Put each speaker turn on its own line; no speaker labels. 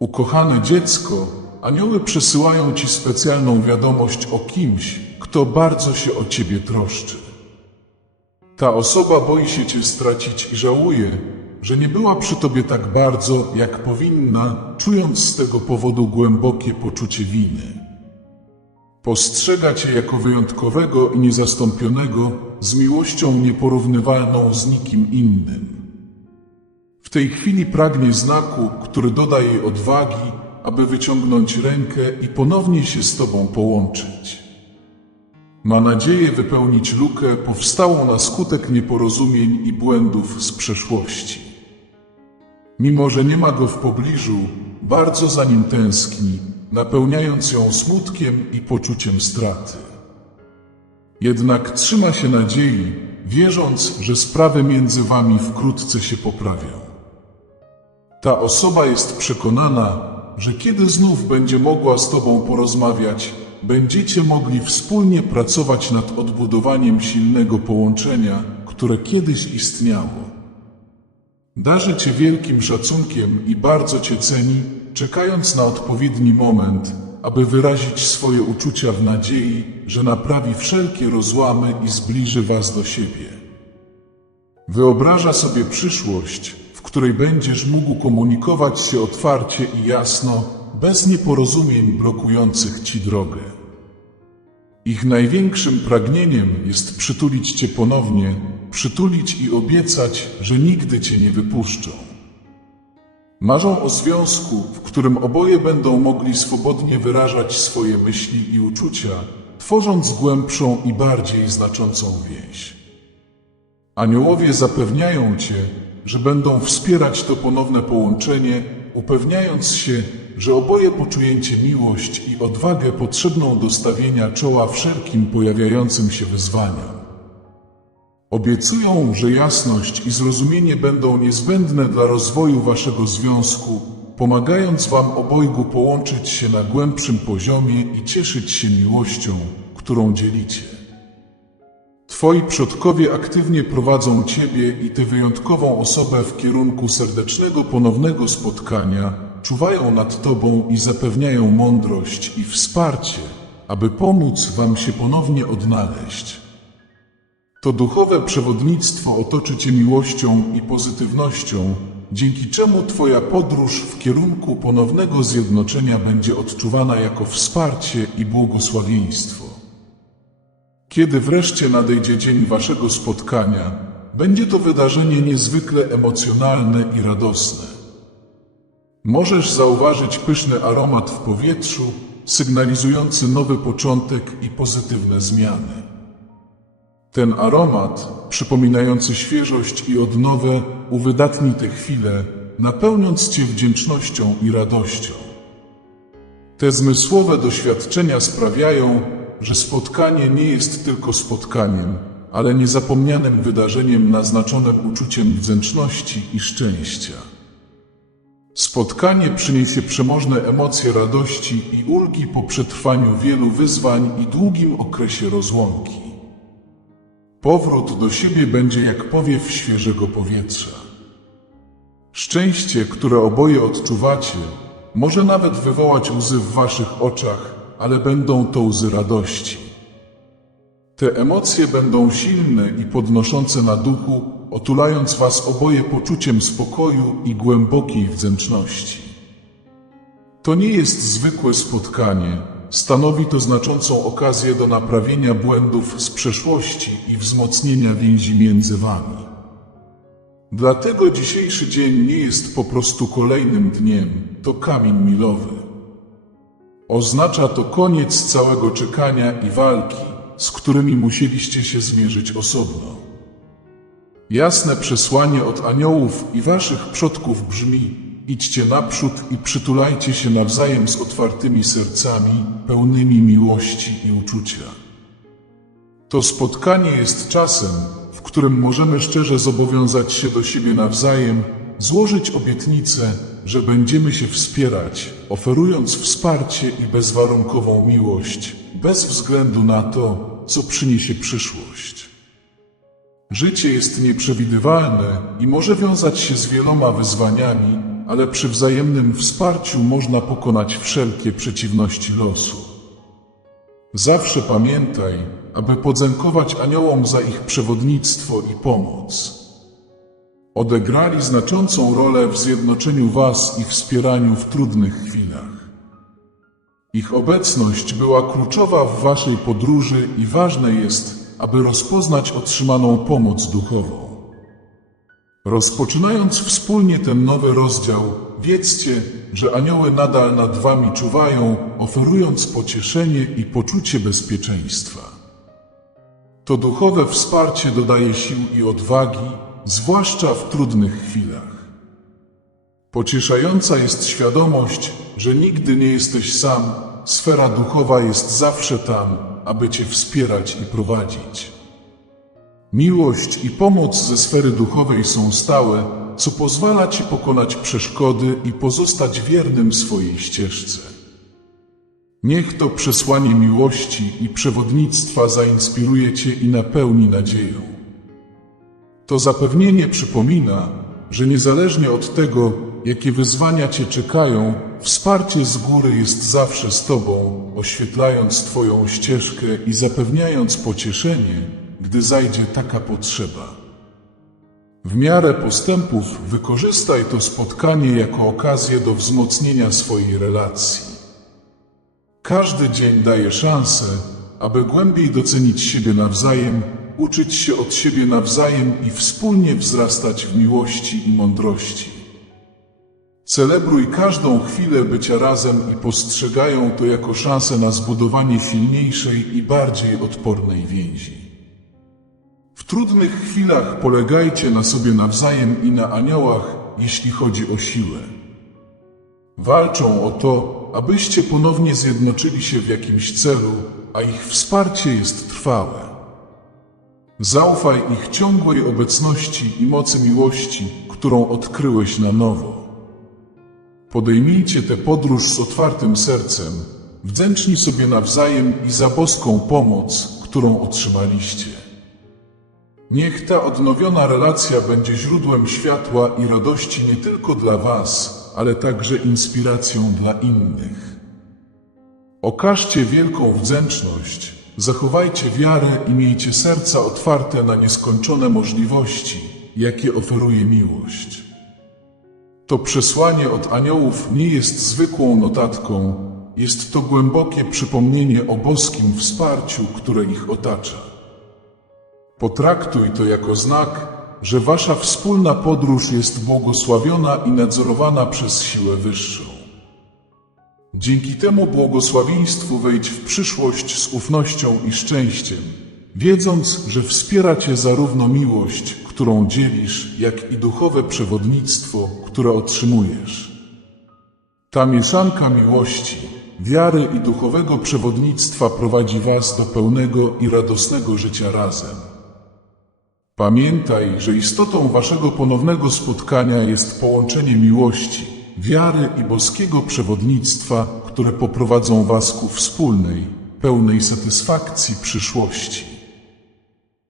Ukochane dziecko, anioły przesyłają ci specjalną wiadomość o kimś, kto bardzo się o ciebie troszczy. Ta osoba boi się cię stracić i żałuje, że nie była przy tobie tak bardzo, jak powinna, czując z tego powodu głębokie poczucie winy. Postrzega cię jako wyjątkowego i niezastąpionego, z miłością nieporównywalną z nikim innym. W tej chwili pragnie znaku, który doda jej odwagi, aby wyciągnąć rękę i ponownie się z Tobą połączyć. Ma nadzieję wypełnić lukę powstałą na skutek nieporozumień i błędów z przeszłości. Mimo, że nie ma go w pobliżu, bardzo za nim tęskni, napełniając ją smutkiem i poczuciem straty. Jednak trzyma się nadziei, wierząc, że sprawy między wami wkrótce się poprawią. Ta osoba jest przekonana, że kiedy znów będzie mogła z Tobą porozmawiać, będziecie mogli wspólnie pracować nad odbudowaniem silnego połączenia, które kiedyś istniało. Darzy Cię wielkim szacunkiem i bardzo Cię ceni, czekając na odpowiedni moment, aby wyrazić swoje uczucia w nadziei, że naprawi wszelkie rozłamy i zbliży Was do siebie. Wyobraża sobie przyszłość, w której będziesz mógł komunikować się otwarcie i jasno, bez nieporozumień blokujących ci drogę. Ich największym pragnieniem jest przytulić cię ponownie, przytulić i obiecać, że nigdy cię nie wypuszczą. Marzą o związku, w którym oboje będą mogli swobodnie wyrażać swoje myśli i uczucia, tworząc głębszą i bardziej znaczącą więź. Aniołowie zapewniają Cię, że będą wspierać to ponowne połączenie, upewniając się, że oboje poczujecie miłość i odwagę potrzebną do stawienia czoła wszelkim pojawiającym się wyzwaniom. Obiecują, że jasność i zrozumienie będą niezbędne dla rozwoju Waszego związku, pomagając Wam obojgu połączyć się na głębszym poziomie i cieszyć się miłością, którą dzielicie. Twoi przodkowie aktywnie prowadzą Ciebie i tę wyjątkową osobę w kierunku serdecznego ponownego spotkania, czuwają nad Tobą i zapewniają mądrość i wsparcie, aby pomóc Wam się ponownie odnaleźć. To duchowe przewodnictwo otoczy Cię miłością i pozytywnością, dzięki czemu Twoja podróż w kierunku ponownego zjednoczenia będzie odczuwana jako wsparcie i błogosławieństwo. Kiedy wreszcie nadejdzie dzień waszego spotkania, będzie to wydarzenie niezwykle emocjonalne i radosne. Możesz zauważyć pyszny aromat w powietrzu, sygnalizujący nowy początek i pozytywne zmiany. Ten aromat, przypominający świeżość i odnowę, uwydatni te chwile, napełniąc cię wdzięcznością i radością. Te zmysłowe doświadczenia sprawiają, że spotkanie nie jest tylko spotkaniem, ale niezapomnianym wydarzeniem naznaczonym uczuciem wdzięczności i szczęścia. Spotkanie przyniesie przemożne emocje radości i ulgi po przetrwaniu wielu wyzwań i długim okresie rozłąki. Powrót do siebie będzie jak powiew świeżego powietrza. Szczęście, które oboje odczuwacie, może nawet wywołać łzy w waszych oczach, ale będą to łzy radości. Te emocje będą silne i podnoszące na duchu, otulając was oboje poczuciem spokoju i głębokiej wdzięczności. To nie jest zwykłe spotkanie, stanowi to znaczącą okazję do naprawienia błędów z przeszłości i wzmocnienia więzi między wami. Dlatego dzisiejszy dzień nie jest po prostu kolejnym dniem, to kamień milowy. Oznacza to koniec całego czekania i walki, z którymi musieliście się zmierzyć osobno. Jasne przesłanie od aniołów i waszych przodków brzmi: idźcie naprzód i przytulajcie się nawzajem z otwartymi sercami, pełnymi miłości i uczucia. To spotkanie jest czasem, w którym możemy szczerze zobowiązać się do siebie nawzajem, złożyć obietnicę, że będziemy się wspierać, oferując wsparcie i bezwarunkową miłość, bez względu na to, co przyniesie przyszłość. Życie jest nieprzewidywalne i może wiązać się z wieloma wyzwaniami, ale przy wzajemnym wsparciu można pokonać wszelkie przeciwności losu. Zawsze pamiętaj, aby podziękować aniołom za ich przewodnictwo i pomoc. Odegrali znaczącą rolę w zjednoczeniu Was i wspieraniu w trudnych chwilach. Ich obecność była kluczowa w Waszej podróży i ważne jest, aby rozpoznać otrzymaną pomoc duchową. Rozpoczynając wspólnie ten nowy rozdział, wiedzcie, że anioły nadal nad Wami czuwają, oferując pocieszenie i poczucie bezpieczeństwa. To duchowe wsparcie dodaje sił i odwagi, zwłaszcza w trudnych chwilach. Pocieszająca jest świadomość, że nigdy nie jesteś sam, sfera duchowa jest zawsze tam, aby Cię wspierać i prowadzić. Miłość i pomoc ze sfery duchowej są stałe, co pozwala Ci pokonać przeszkody i pozostać wiernym swojej ścieżce. Niech to przesłanie miłości i przewodnictwa zainspiruje Cię i napełni nadzieją. To zapewnienie przypomina, że niezależnie od tego, jakie wyzwania Cię czekają, wsparcie z góry jest zawsze z Tobą, oświetlając Twoją ścieżkę i zapewniając pocieszenie, gdy zajdzie taka potrzeba. W miarę postępów wykorzystaj to spotkanie jako okazję do wzmocnienia swojej relacji. Każdy dzień daje szansę, aby głębiej docenić siebie nawzajem, uczyć się od siebie nawzajem i wspólnie wzrastać w miłości i mądrości. Celebruj każdą chwilę bycia razem i postrzegają to jako szansę na zbudowanie silniejszej i bardziej odpornej więzi. W trudnych chwilach polegajcie na sobie nawzajem i na aniołach, jeśli chodzi o siłę. Walczą o to, abyście ponownie zjednoczyli się w jakimś celu, a ich wsparcie jest trwałe. Zaufaj ich ciągłej obecności i mocy miłości, którą odkryłeś na nowo. Podejmijcie tę podróż z otwartym sercem, wdzięczni sobie nawzajem i za boską pomoc, którą otrzymaliście. Niech ta odnowiona relacja będzie źródłem światła i radości nie tylko dla Was, ale także inspiracją dla innych. Okażcie wielką wdzięczność, zachowajcie wiarę i miejcie serca otwarte na nieskończone możliwości, jakie oferuje miłość. To przesłanie od aniołów nie jest zwykłą notatką, jest to głębokie przypomnienie o boskim wsparciu, które ich otacza. Potraktuj to jako znak, że wasza wspólna podróż jest błogosławiona i nadzorowana przez siłę wyższą. Dzięki temu błogosławieństwu wejdź w przyszłość z ufnością i szczęściem, wiedząc, że wspiera cię zarówno miłość, którą dzielisz, jak i duchowe przewodnictwo, które otrzymujesz. Ta mieszanka miłości, wiary i duchowego przewodnictwa prowadzi was do pełnego i radosnego życia razem. Pamiętaj, że istotą waszego ponownego spotkania jest połączenie miłości, wiary i boskiego przewodnictwa, które poprowadzą was ku wspólnej, pełnej satysfakcji przyszłości.